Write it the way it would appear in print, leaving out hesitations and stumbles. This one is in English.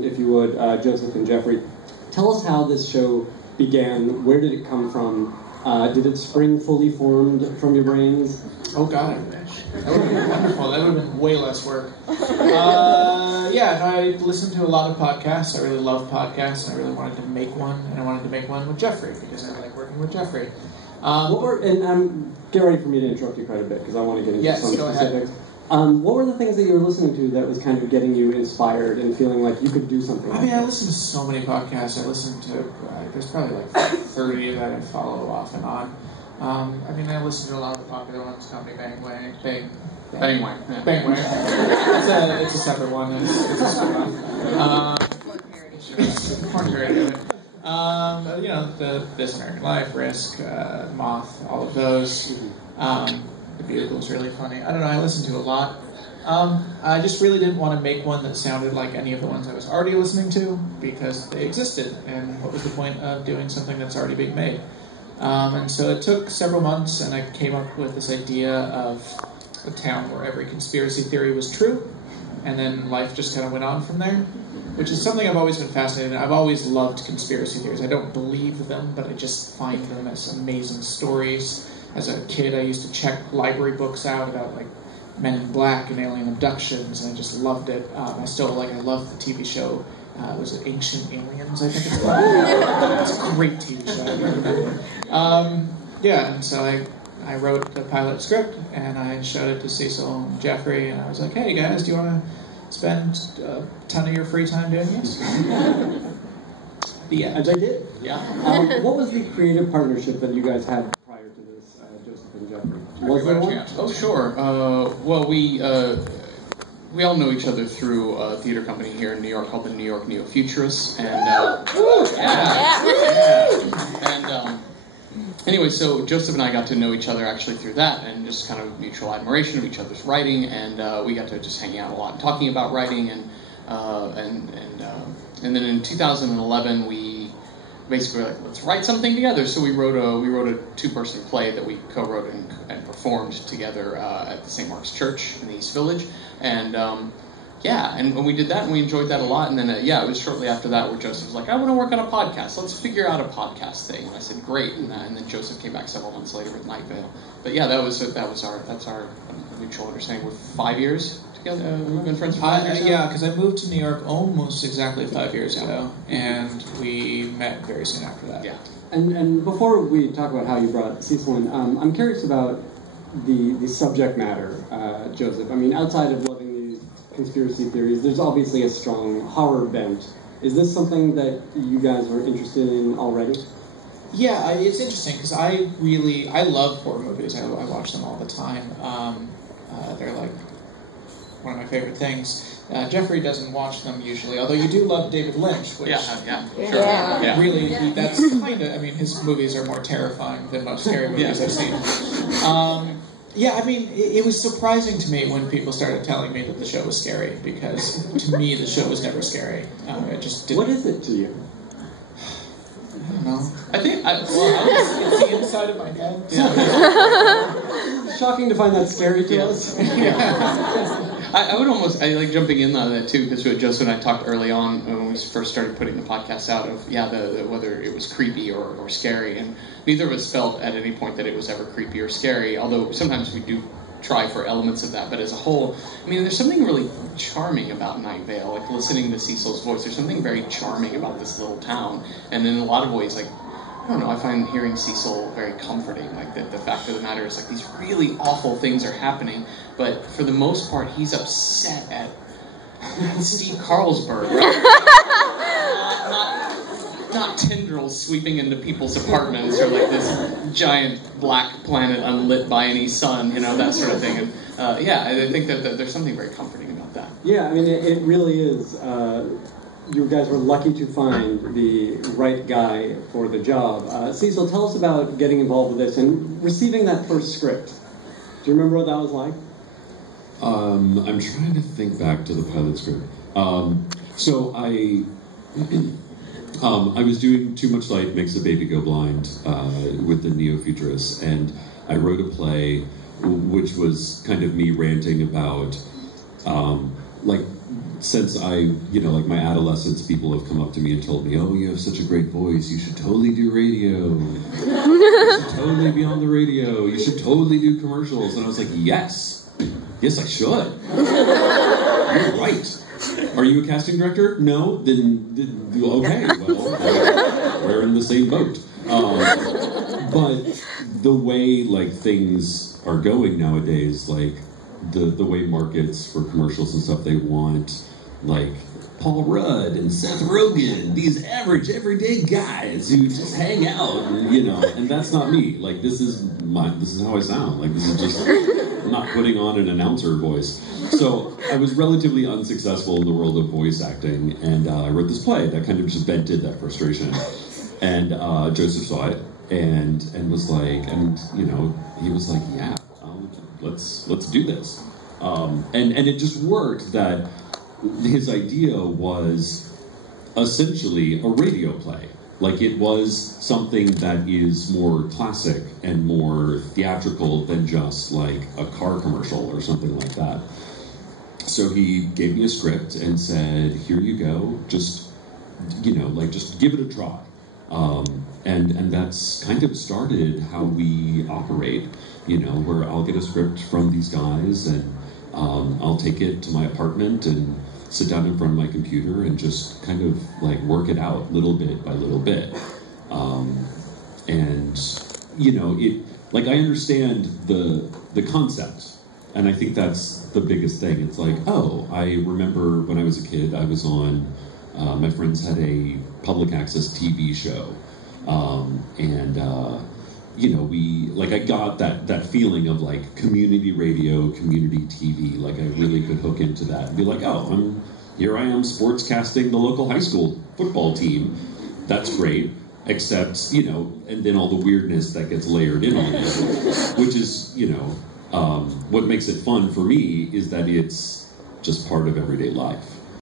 If you would, Joseph and Jeffrey, tell us how this show began. Where did it come from? Did it spring fully formed from your brains? Oh God, I wish. That would have been wonderful. That would have been way less work. I listened to a lot of podcasts. I really love podcasts, and I really wanted to make one. And I wanted to make one with Jeffrey because I like working with Jeffrey. Get ready for me to interrupt you quite a bit because I want to get into some specifics. What were the things that you were listening to that was kind of getting you inspired and feeling like you could do something? I listen to so many podcasts. I listen to, there's probably like 30 that I follow off and on. I listen to a lot of the popular ones, Comedy Bangway. Bangway. It's a separate one. It's a separate one. Porn parody. The This American Life, Risk, Moth, all of those. The Bugle's really funny. I don't know, I listen to a lot. I just really didn't want to make one that sounded like any of the ones I was already listening to because they existed, and what was the point of doing something that's already being made? And so it took several months, and I came up with this idea of a town where every conspiracy theory was true, and then life just kind of went on from there, which is something I've always been fascinated in. I've always loved conspiracy theories. I don't believe them, but I just find them as amazing stories. As a kid, I used to check library books out about like Men in Black and alien abductions, and I just loved it. I love the TV show. Was it Ancient Aliens, I think it's called? It's a great TV show. I recommend it. And so I wrote the pilot script, and I showed it to Cecil and Jeffrey, and I was like, hey guys, do you want to spend a ton of your free time doing this? The end. And they did. Yeah. What was the creative partnership that you guys had prior to this, Joseph and Jeffrey? Was there one? Oh, sure. We all know each other through a theater company here in New York called the New York Neo-Futurists, and anyway, so Joseph and I got to know each other actually through that, and just kind of mutual admiration of each other's writing, and we got to just hang out a lot, talking about writing, and then in 2011 we basically were like, let's write something together. So we wrote a two-person play that we co-wrote and performed together at the St. Mark's Church in the East Village, and and we did that, and we enjoyed that a lot. And then it was shortly after that where Joseph was like, I want to work on a podcast. Let's figure out a podcast thing. And I said, great. And then Joseph came back several months later with Night Vale. But yeah, that's our mutual understanding. We're 5 years together. We've been friends for 5 years. Yeah, because I moved to New York almost exactly 5 years ago, and we met very soon after that. Yeah. And before we talk about how you brought Cecil in, I'm curious about the subject matter, Joseph. Outside of loving these conspiracy theories, there's obviously a strong horror bent. Is this something that you guys were interested in already? Yeah, it's interesting because I love horror movies. I watch them all the time. They're like one of my favorite things. Jeffrey doesn't watch them usually, although you do love David Lynch, which really, that's kind of, his movies are more terrifying than most scary movies I've seen. It was surprising to me when people started telling me that the show was scary, because to me the show was never scary. It just didn't. What is it to you? I don't know. It's the inside of my head. Yeah. Shocking to find that scary to us. I would almost, I like jumping in on that too, because Joseph and I talked early on when we first started putting the podcast out of, whether it was creepy or scary, and neither of us felt at any point that it was ever creepy or scary, although sometimes we do try for elements of that, but as a whole, there's something really charming about Night Vale, like listening to Cecil's voice, there's something very charming about this little town, and in a lot of ways, I don't know, I find hearing Cecil very comforting. Like, the fact of the matter is, these really awful things are happening, but for the most part, he's upset at Steve Carlsberg, right? not tendrils sweeping into people's apartments, or this giant black planet unlit by any sun, that sort of thing. And I think that there's something very comforting about that. Yeah, it really is. You guys were lucky to find the right guy for the job. Cecil, tell us about getting involved with this and receiving that first script. Do you remember what that was like? I'm trying to think back to the pilot script. So I was doing Too Much Light Makes a Baby Go Blind with the Neo-Futurists, and I wrote a play which was kind of me ranting about since like my adolescence, people have come up to me and told me, oh, you have such a great voice, you should totally do radio. You should totally be on the radio. You should totally do commercials. And I was like, yes, I should. You're right. Are you a casting director? No? Then okay, well, we're in the same boat. But the way, like, things are going nowadays, like, the way markets for commercials and stuff, they want, like, Paul Rudd and Seth Rogen, these average, everyday guys who just hang out, and that's not me. Like, this is how I sound. Like, this is just, I'm not putting on an announcer voice. So I was relatively unsuccessful in the world of voice acting, and I wrote this play that kind of just vented that frustration. And Joseph saw it and was like, he was like, yeah, let's do this. And it just worked that his idea was essentially a radio play. Like, it was something that is more classic and more theatrical than just like a car commercial or something like that. So he gave me a script and said, here you go, just give it a try. And that's kind of started how we operate, where I'll get a script from these guys and I'll take it to my apartment and sit down in front of my computer and just kind of like work it out little bit by little bit. I understand the concept, and I think that's the biggest thing. It's like, oh, I remember when I was a kid, I was on, my friends had a public access TV show, I got that feeling of like community radio, community TV, like I really could hook into that and be like, oh, here I am sportscasting the local high school football team. That's great, except, and then all the weirdness that gets layered in on it, which is, what makes it fun for me is that it's just part of everyday life.